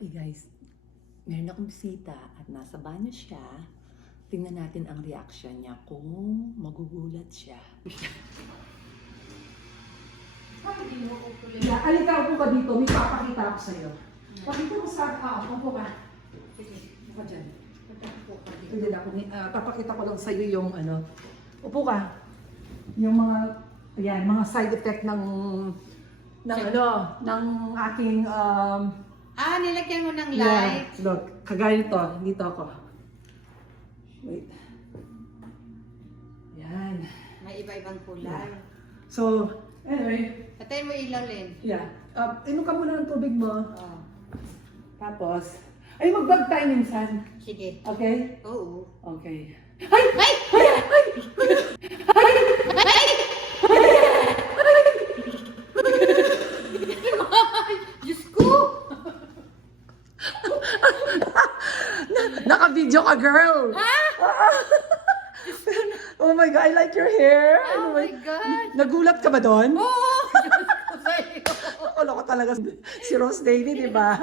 Hey guys, meron akong bisita at nasa banyo siya. Tingnan natin ang reaction niya kung magugulat siya. Yeah, alika, upo ka dito. May papakita ako sa'yo. Pakita mo sa upo ka. Sige, upo ka dyan. Pwede na ako, papakita ko lang sa'yo yung ano. Upo ka. Yung mga, ayan, mga side effect ng aking, nilagyan mo ng yeah, light. look, kagaya nito, dito ako. Wait. Yan. May iba-ibang kulay. Yeah. So, anyway, Patay mo ilaw, Len. yeah. Inom ka muna ng tubig mo. Oh. Tapos, ay mag-vlog tayo minsan. Sige. Okay? Oo. Okay. Ay! Ay! Ay! Ay! Ay! Diyos ko! Naka-video ka, girl! Ha? Oh my God, I like your hair. Oh my God! Nagulat ka ba doon? Oo! Diyos ko sa'yo. Ako talaga si Rose Daly, di ba?